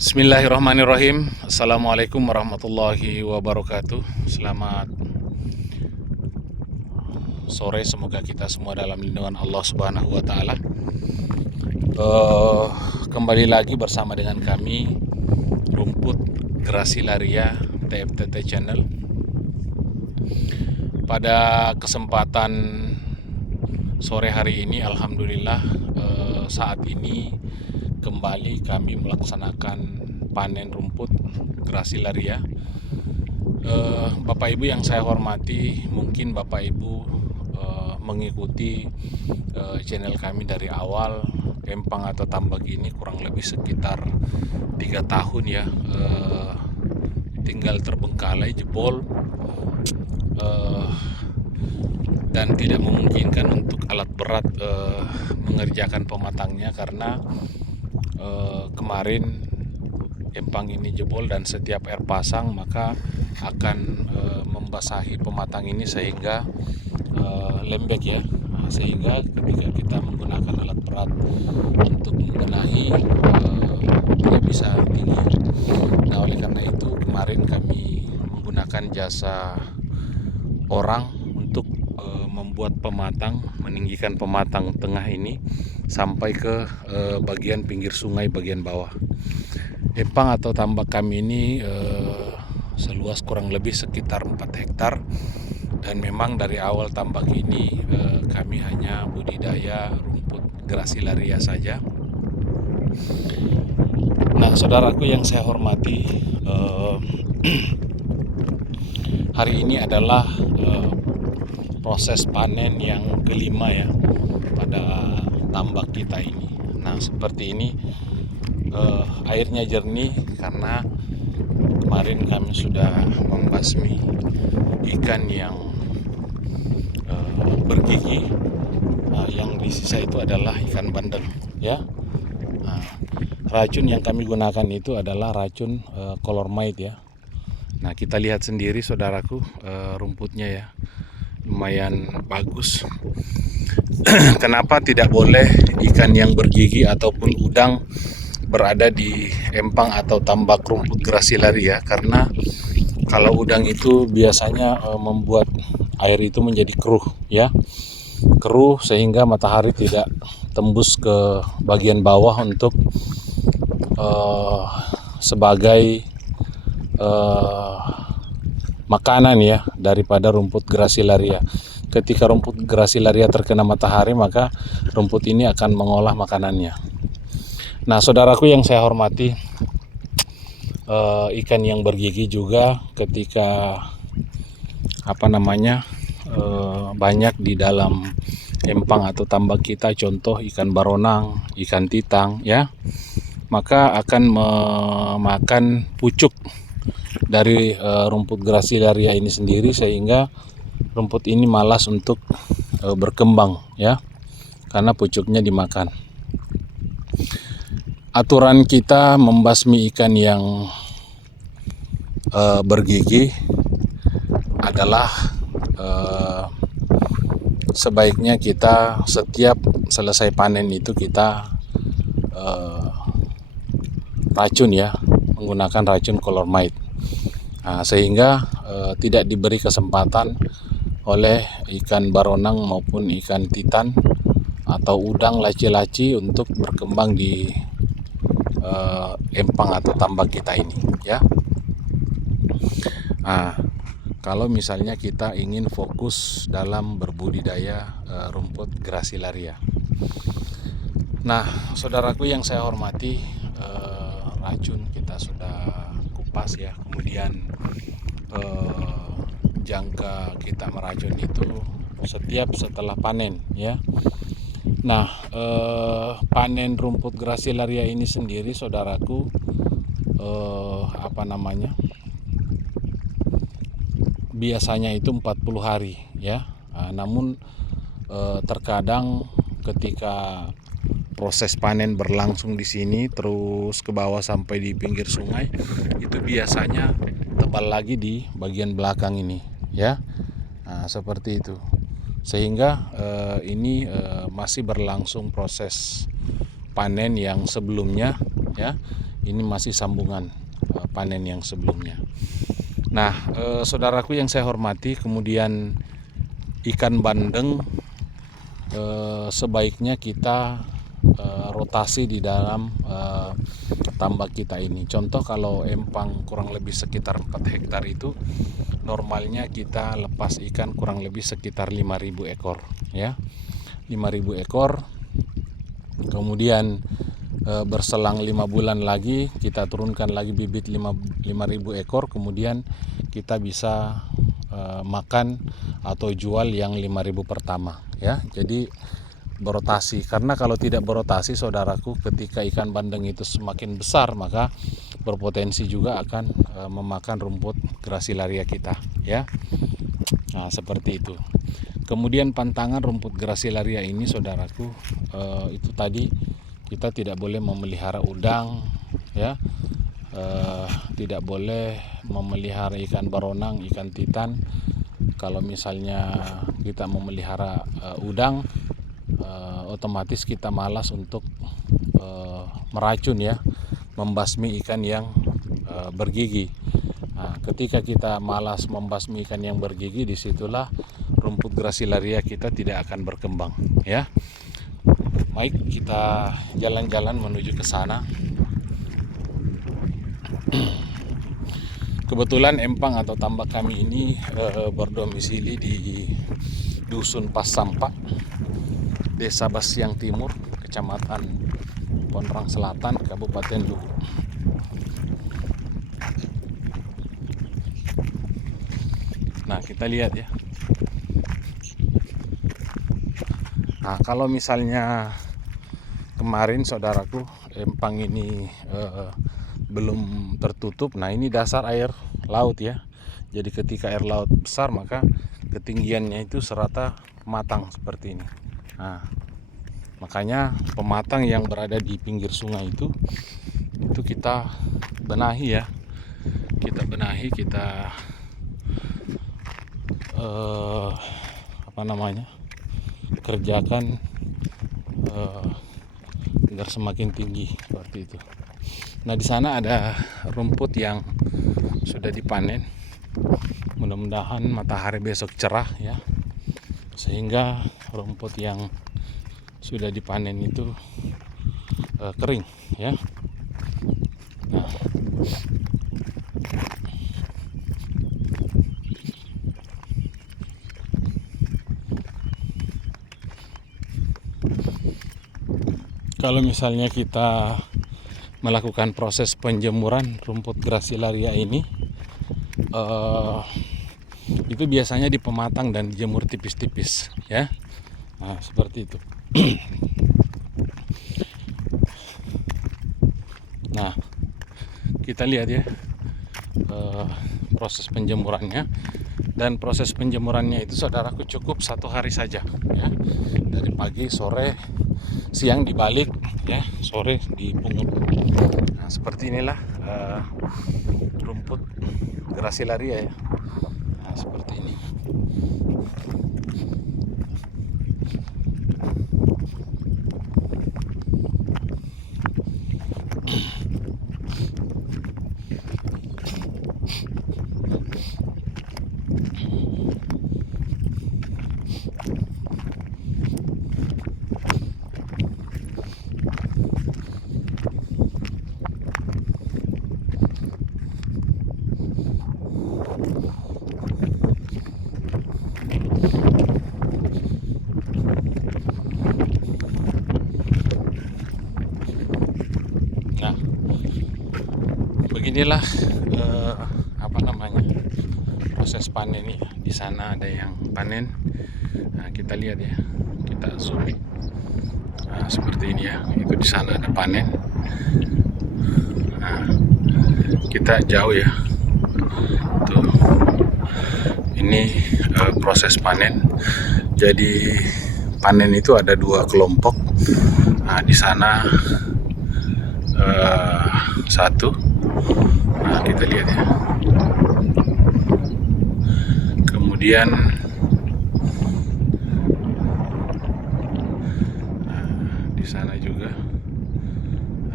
Bismillahirrahmanirrahim. Assalamualaikum warahmatullahi wabarakatuh. Selamat sore, semoga kita semua dalam lindungan Allah Subhanahu wa taala. Kembali lagi bersama dengan kami Rumput Grasilaria TFTT Channel. Pada kesempatan sore hari ini, alhamdulillah, saat ini kembali kami melaksanakan panen rumput Grasilaria. Bapak Ibu yang saya hormati, mungkin Bapak Ibu mengikuti channel kami dari awal. Empang atau tambak ini kurang lebih sekitar 3 tahun ya, tinggal terbengkalai, jebol, dan tidak memungkinkan untuk alat berat mengerjakan pematangnya karena kemarin empang ini jebol dan setiap air pasang maka akan membasahi pematang ini sehingga lembek ya. Sehingga ketika kita menggunakan alat berat untuk membenahi tidak bisa tinggi. Nah, oleh karena itu kemarin kami menggunakan jasa orang untuk membuat pematang, meninggikan pematang tengah ini sampai ke bagian pinggir sungai bagian bawah. Empang atau tambak kami ini seluas kurang lebih sekitar 4 hektar, dan memang dari awal tambak ini kami hanya budidaya rumput Grasilaria saja. Nah, saudaraku yang saya hormati, hari ini adalah proses panen yang kelima ya pada tambak kita ini. Nah, seperti ini, airnya jernih karena kemarin kami sudah membasmi ikan yang bergigi. Yang di sisa itu adalah ikan bandeng ya. Nah, racun yang kami gunakan itu adalah racun Colormite ya. Nah, kita lihat sendiri saudaraku, rumputnya ya lumayan bagus. Kenapa tidak boleh ikan yang bergigi ataupun udang berada di empang atau tambak rumput Grasilaria? Karena kalau udang itu biasanya membuat air itu menjadi keruh ya, keruh sehingga matahari tidak tembus ke bagian bawah untuk sebagai makanan ya daripada rumput Grasilaria. Ketika rumput Grasilaria terkena matahari, maka rumput ini akan mengolah makanannya. Nah, saudaraku yang saya hormati, ikan yang bergigi juga ketika banyak di dalam empang atau tambak kita, contoh ikan baronang, ikan titang ya, maka akan memakan pucuk dari rumput Grasilaria ini sendiri, sehingga rumput ini malas untuk berkembang ya karena pucuknya dimakan. Aturan kita membasmi ikan yang bergigi adalah sebaiknya kita setiap selesai panen itu kita racun ya, menggunakan racun Colormite. Nah, sehingga tidak diberi kesempatan oleh ikan baronang maupun ikan titan atau udang laci-laci untuk berkembang di empang atau tambak kita ini ya. Nah, kalau misalnya kita ingin fokus dalam berbudidaya rumput Grasilaria. Nah, saudaraku yang saya hormati, racun kita sudah kupas ya, kemudian jangka kita meracun itu setiap setelah panen ya. Nah, panen rumput Grasilaria ini sendiri saudaraku, biasanya itu 40 hari ya. Namun terkadang ketika proses panen berlangsung di sini terus ke bawah sampai di pinggir sungai, itu biasanya tebal lagi di bagian belakang ini ya. Nah, seperti itu. Sehingga ini masih berlangsung proses panen yang sebelumnya ya, ini masih sambungan panen yang sebelumnya. Nah, saudaraku yang saya hormati, kemudian ikan bandeng sebaiknya kita rotasi di dalam tambak kita ini. Contoh, kalau empang kurang lebih sekitar 4 hektar itu normalnya kita lepas ikan kurang lebih sekitar 5.000 ekor ya. 5.000 ekor. Kemudian berselang 5 bulan lagi kita turunkan lagi bibit 5.000 ekor, kemudian kita bisa makan atau jual yang 5.000 pertama ya. Jadi berotasi, karena kalau tidak berotasi, saudaraku, ketika ikan bandeng itu semakin besar maka berpotensi juga akan memakan rumput Gracilaria kita ya. Nah, seperti itu. Kemudian pantangan rumput Gracilaria ini, saudaraku, itu tadi kita tidak boleh memelihara udang ya, tidak boleh memelihara ikan baronang, ikan titan. Kalau misalnya kita memelihara udang, otomatis kita malas untuk meracun ya, membasmi ikan yang bergigi. Nah, ketika kita malas membasmi ikan yang bergigi, disitulah rumput Gracilaria kita tidak akan berkembang ya. Baik, kita jalan-jalan menuju ke sana. Kebetulan empang atau tambak kami ini berdomisili di Dusun Pasampa, Desa Basiang Timur, Kecamatan Pondrang Selatan, Kabupaten Luwu. Nah, kita lihat ya. Nah, kalau misalnya kemarin, saudaraku, empang ini belum tertutup. Nah, ini dasar air laut ya. Jadi ketika air laut besar maka ketinggiannya itu serata pematang seperti ini. Nah, makanya pematang yang berada di pinggir sungai itu kita benahi ya. Kita benahi, kita kerjakan agar semakin tinggi seperti itu. Nah, di sana ada rumput yang sudah dipanen. Mudah-mudahan matahari besok cerah ya, sehingga rumput yang sudah dipanen itu kering ya. Nah, kalau misalnya kita melakukan proses penjemuran rumput Gracilaria ini, itu biasanya di pematang dan dijemur tipis-tipis ya. Nah, seperti itu. Nah, kita lihat ya proses penjemurannya. Dan proses penjemurannya itu, saudaraku, cukup 1 hari saja ya. Dari pagi, sore, siang dibalik ya, sore dipungut. Nah, seperti inilah rumput Gracilaria ya. Nah, seperti ini. Nah, beginilah proses panen ya. Di sana ada yang panen. Nah, kita lihat ya, kita zoom. Nah, seperti ini ya, itu di sana ada panen. Nah, kita jauh ya, tuh, ini proses panen. Jadi panen itu ada 2 kelompok. Nah, di sana 1. Nah, kita lihat ya. Kemudian di sana juga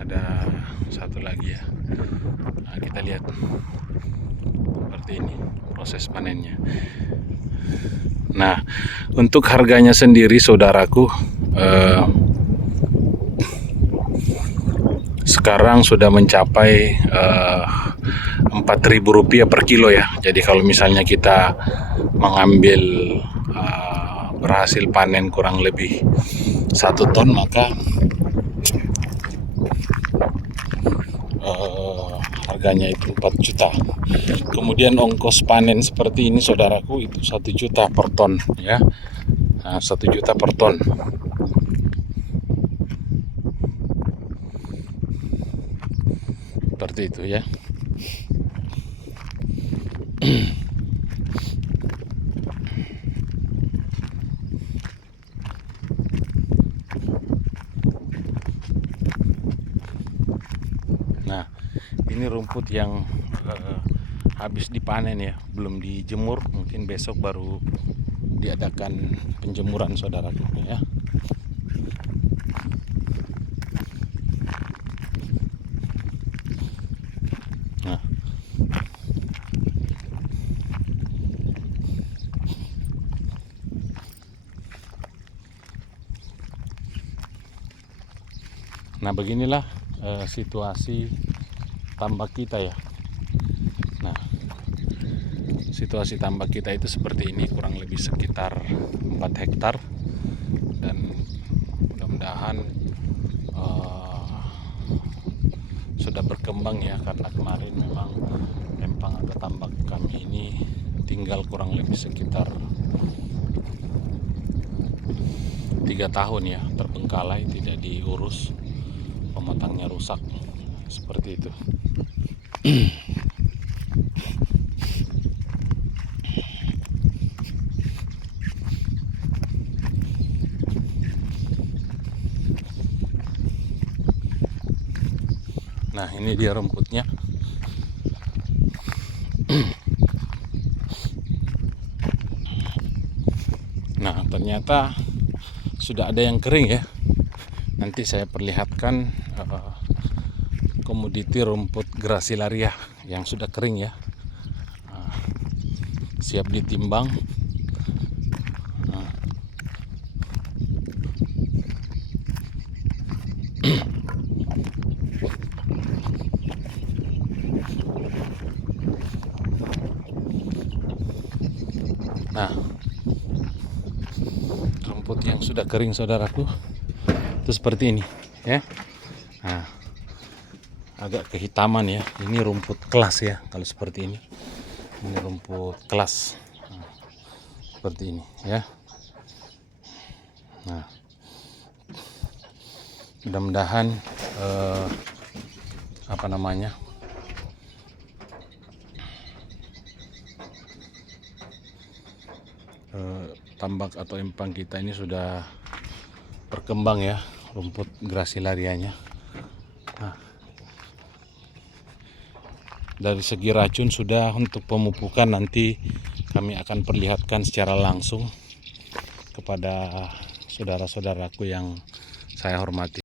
ada satu lagi ya. Nah, kita lihat seperti ini proses panennya. Nah, untuk harganya sendiri saudaraku, sekarang sudah mencapai Rp4.000 per kilo ya. Jadi kalau misalnya kita mengambil berhasil panen kurang lebih 1 ton, maka harganya itu 4 juta. Kemudian ongkos panen seperti ini saudaraku itu 1 juta per ton ya. Nah, 1 juta per ton. Seperti itu ya. Nah, ini rumput yang habis dipanen ya, belum dijemur, mungkin besok baru diadakan penjemuran saudaraku ya. Nah, beginilah situasi tambak kita ya. Nah, situasi tambak kita itu seperti ini, kurang lebih sekitar 4 hektar, dan mudah-mudahan sudah berkembang ya, karena kemarin memang empang atau tambak kami ini tinggal kurang lebih sekitar 3 tahun ya, terbengkalai, tidak diurus, pematangnya rusak seperti itu. Nah, ini dia rumputnya. Nah, ternyata sudah ada yang kering ya. Nanti saya perlihatkan komoditi rumput Gracilaria yang sudah kering ya. Siap ditimbang. Nah, rumput yang sudah kering saudaraku itu seperti ini ya. Nah, agak kehitaman ya. Ini rumput kelas ya kalau seperti ini. Ini rumput kelas. Nah, seperti ini ya. Nah, mudah-mudahan tambak atau empang kita ini sudah berkembang ya, rumput Gracilarianya. Nah, dari segi racun sudah, untuk pemupukan nanti kami akan perlihatkan secara langsung kepada saudara-saudaraku yang saya hormati.